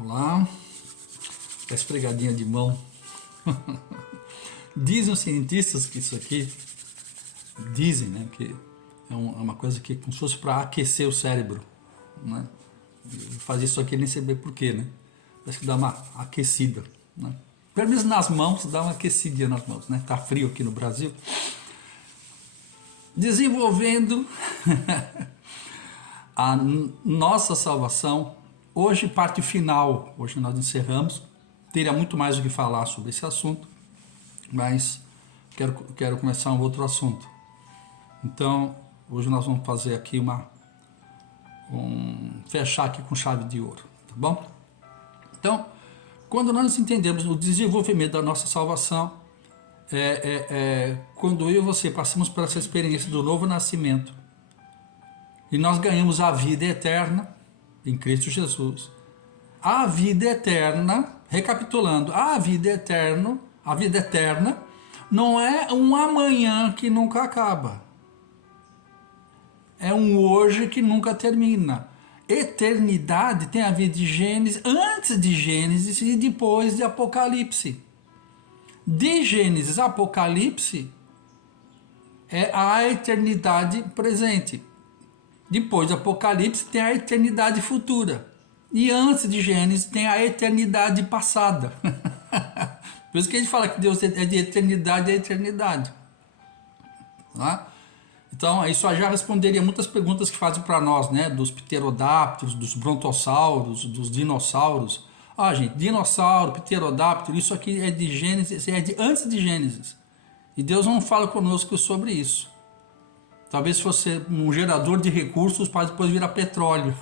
Olá, a esfregadinha de mão. Dizem os cientistas que isso aqui, dizem, né, que é uma coisa que é como se fosse para aquecer o cérebro, né? Fazer isso aqui nem saber porquê, né? Parece que dá uma aquecida, né? Pelo menos nas mãos, dá uma aquecidinha nas mãos, né? Tá frio aqui no Brasil. Desenvolvendo a nossa salvação. Hoje, parte final, hoje nós encerramos. Teria muito mais o que falar sobre esse assunto, mas quero começar um outro assunto. Então, hoje nós vamos fazer aqui fechar aqui com chave de ouro, tá bom? Então, quando nós entendemos o desenvolvimento da nossa salvação, quando eu e você passamos por essa experiência do novo nascimento e nós ganhamos a vida eterna em Cristo Jesus. A vida eterna, recapitulando, a vida eterna não é um amanhã que nunca acaba. É um hoje que nunca termina. Eternidade tem a ver de Gênesis, antes de Gênesis e depois de Apocalipse. De Gênesis a Apocalipse é a eternidade presente. Depois do Apocalipse tem a eternidade futura. E antes de Gênesis tem a eternidade passada. Por isso que a gente fala que Deus é de eternidade a eternidade. Tá? Então, isso já responderia muitas perguntas que fazem para nós, né? Dos pterodápteros, dos brontossauros, dos dinossauros. Ah, gente, dinossauro, pterodáptero, isso aqui é de Gênesis, é de antes de Gênesis. E Deus não fala conosco sobre isso. Talvez fosse um gerador de recursos para depois virar petróleo.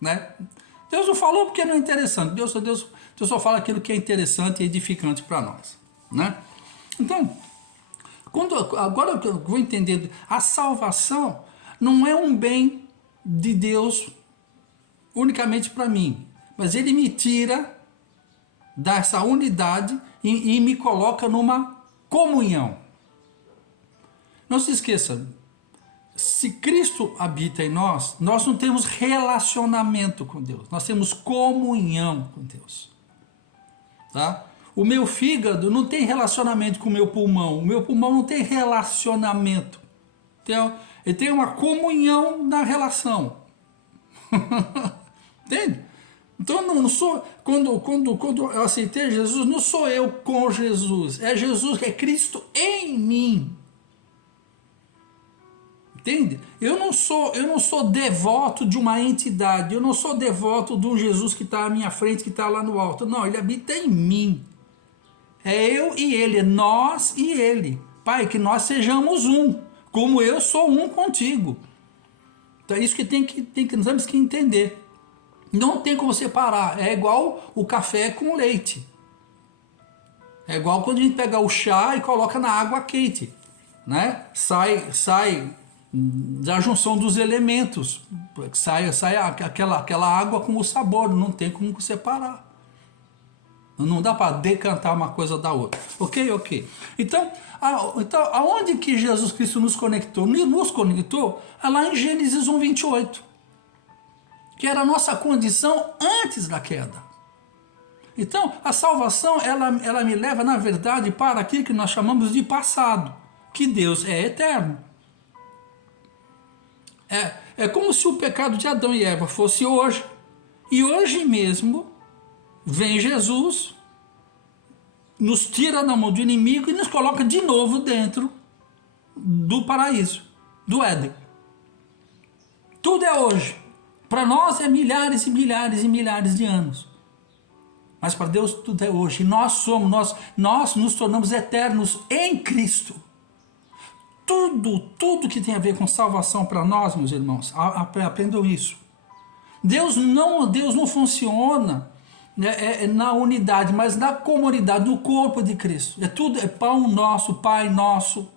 Né? Deus não falou porque não é interessante. Deus só fala aquilo que é interessante e edificante para nós. Né? Então, agora eu vou entender, a salvação não é um bem de Deus unicamente para mim, mas Ele me tira dessa unidade e me coloca numa comunhão. Não se esqueça, se Cristo habita em nós, nós não temos relacionamento com Deus, nós temos comunhão com Deus. Tá? O meu fígado não tem relacionamento com o meu pulmão não tem relacionamento. Então, ele tem uma comunhão na relação. Entende? Então, não sou, quando eu aceitei Jesus, não sou eu com Jesus, é Jesus, é Cristo em mim. Entende? Eu não sou devoto de uma entidade, eu não sou devoto de um Jesus que está à minha frente, que está lá no alto. Não, Ele habita em mim. É eu e Ele, é nós e Ele. Pai, que nós sejamos um, como eu sou um contigo. Então é isso que nós temos que entender. Não tem como separar, é igual o café com o leite. É igual quando a gente pega o chá e coloca na água quente, né? Sai da junção dos elementos, sai aquela água com o sabor, não tem como separar. Não dá para decantar uma coisa da outra. Ok? Então, aonde que Jesus Cristo nos conectou? Nos conectou lá em Gênesis 1:28, que era a nossa condição antes da queda. Então, a salvação, ela me leva, na verdade, para aquilo que nós chamamos de passado, que Deus é eterno. É como se o pecado de Adão e Eva fosse hoje, e hoje mesmo vem Jesus, nos tira da mão do inimigo e nos coloca de novo dentro do paraíso, do Éden. Tudo é hoje. Para nós é milhares e milhares e milhares de anos. Mas para Deus tudo é hoje. E nós nos tornamos eternos em Cristo. Tudo que tem a ver com salvação para nós, meus irmãos, aprendam isso. Deus não funciona, né, na unidade, mas na comunidade, no corpo de Cristo. É pão nosso, Pai nosso.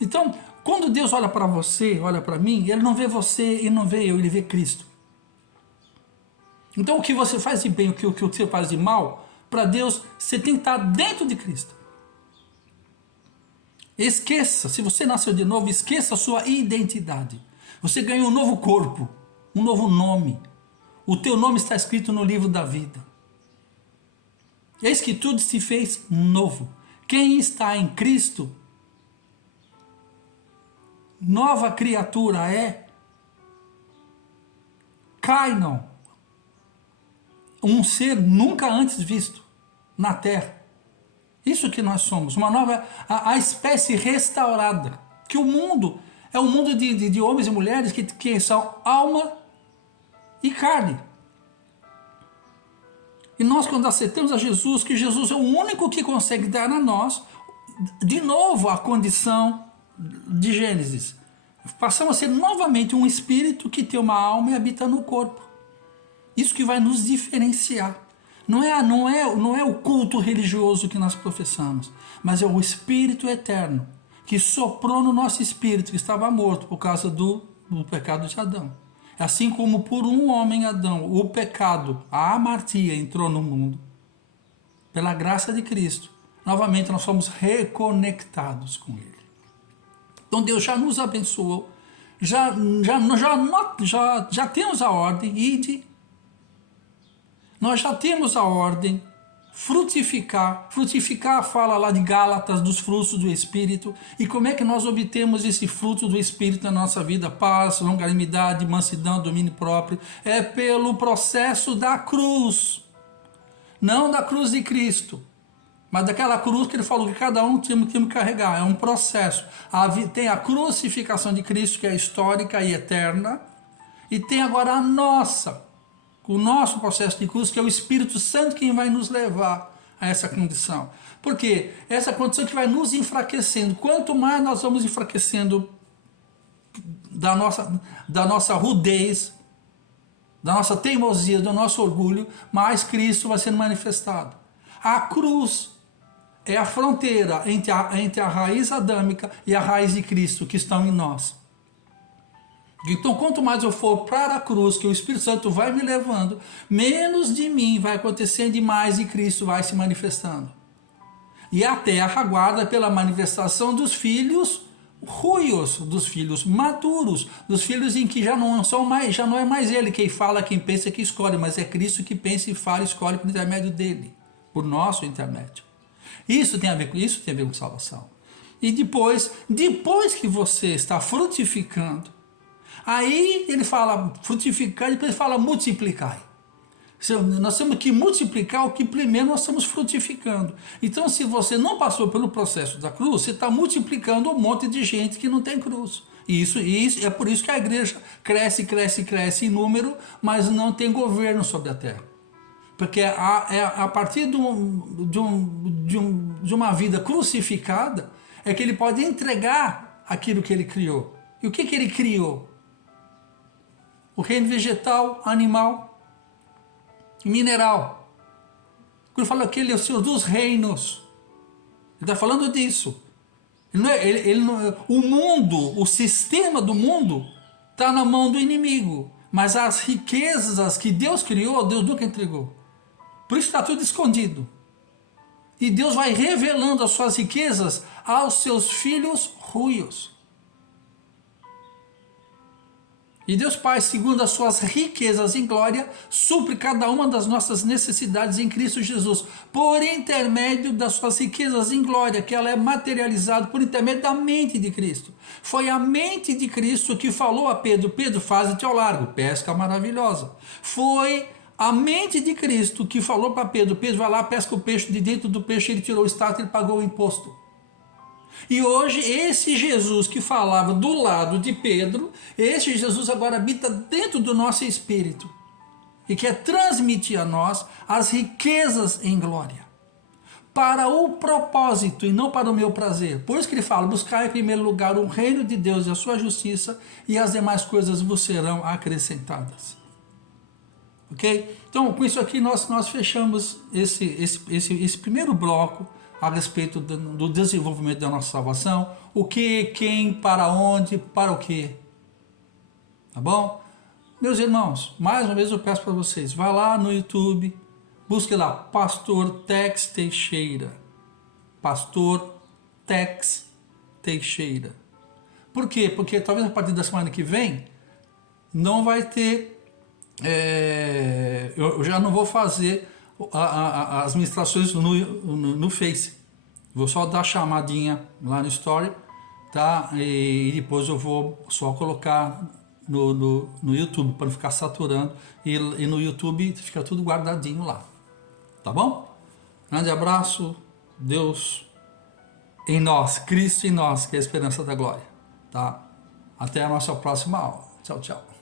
Então, quando Deus olha para você, olha para mim, Ele não vê você, Ele não vê eu, Ele vê Cristo. Então, o que você faz de bem, o que você faz de mal, para Deus, você tem que estar dentro de Cristo. Esqueça, se você nasceu de novo, esqueça a sua identidade. Você ganhou um novo corpo, um novo nome, O teu nome está escrito no livro da vida. Eis que tudo se fez novo. Quem está em Cristo, nova criatura é. Kainon, um ser nunca antes visto na Terra. Isso que nós somos, uma nova, a espécie restaurada. Que o mundo é um mundo de homens e mulheres que são alma e carne. E nós, quando aceitamos a Jesus, que Jesus é o único que consegue dar a nós, de novo, a condição de Gênesis. Passamos a ser novamente um espírito que tem uma alma e habita no corpo. Isso que vai nos diferenciar. Não é o culto religioso que nós professamos, mas é o Espírito eterno que soprou no nosso espírito, que estava morto por causa do pecado de Adão. Assim como por um homem, Adão, o pecado, a amartia entrou no mundo, pela graça de Cristo, novamente nós somos reconectados com Ele. Então Deus já nos abençoou, já temos a ordem, ide. Nós já temos a ordem, frutificar. Frutificar fala lá de Gálatas, dos frutos do Espírito. E como é que nós obtemos esse fruto do Espírito na nossa vida? Paz, longanimidade, mansidão, domínio próprio. É pelo processo da cruz. Não da cruz de Cristo, mas daquela cruz que ele falou que cada um tinha que carregar. É um processo. Tem a crucificação de Cristo, que é histórica e eterna. E tem agora a nossa, o nosso processo de cruz, que é o Espírito Santo quem vai nos levar a essa condição. Porque essa condição que vai nos enfraquecendo. Quanto mais nós vamos enfraquecendo da nossa rudez, da nossa teimosia, do nosso orgulho, mais Cristo vai sendo manifestado. A cruz é a fronteira entre a raiz adâmica e a raiz de Cristo que estão em nós. Então, quanto mais eu for para a cruz, que o Espírito Santo vai me levando, menos de mim vai acontecendo e mais de Cristo vai se manifestando. E a terra aguarda pela manifestação dos filhos ruios, dos filhos maduros, dos filhos em que já não é mais ele quem fala, quem pensa, que escolhe, mas é Cristo que pensa e fala e escolhe por intermédio dele, por nosso intermédio. Isso tem a ver com salvação. E depois que você está frutificando, aí ele fala frutificar, depois ele fala multiplicar. Nós temos que multiplicar o que primeiro nós estamos frutificando. Então, se você não passou pelo processo da cruz, você está multiplicando um monte de gente que não tem cruz. E isso é por isso que a igreja cresce em número, mas não tem governo sobre a terra. Porque a partir de uma vida crucificada é que ele pode entregar aquilo que ele criou. E o que ele criou? O reino vegetal, animal, mineral. Quando fala que ele é o Senhor dos reinos, ele está falando disso. O mundo, o sistema do mundo está na mão do inimigo, mas as riquezas que Deus criou, Deus nunca entregou. Por isso está tudo escondido. E Deus vai revelando as suas riquezas aos seus filhos ruios. E Deus Pai, segundo as suas riquezas em glória, supre cada uma das nossas necessidades em Cristo Jesus, por intermédio das suas riquezas em glória, que ela é materializada por intermédio da mente de Cristo. Foi a mente de Cristo que falou a Pedro: Pedro, faze-te ao largo, pesca maravilhosa. Foi a mente de Cristo que falou para Pedro: Pedro, vai lá, pesca o peixe, de dentro do peixe ele tirou o estátua, ele pagou o imposto. E hoje esse Jesus que falava do lado de Pedro, esse Jesus agora habita dentro do nosso espírito e quer transmitir a nós as riquezas em glória, para o propósito e não para o meu prazer. Por isso que ele fala: buscar em primeiro lugar o reino de Deus e a sua justiça, e as demais coisas vos serão acrescentadas. Ok? Então, com isso aqui nós fechamos esse primeiro bloco a respeito do desenvolvimento da nossa salvação. O que, quem, para onde, para o que. Tá bom? Meus irmãos, mais uma vez eu peço para vocês, vá lá no YouTube, busque lá Pastor Tex Teixeira. Pastor Tex Teixeira. Por quê? Porque talvez a partir da semana que vem não vai ter eu já não vou fazer as ministrações no Face. Vou só dar chamadinha lá no Story, tá? E depois eu vou só colocar no YouTube, para não ficar saturando. E no YouTube fica tudo guardadinho lá. Tá bom? Grande abraço. Deus em nós, Cristo em nós, que é a esperança da glória. Tá? Até a nossa próxima aula. Tchau, tchau.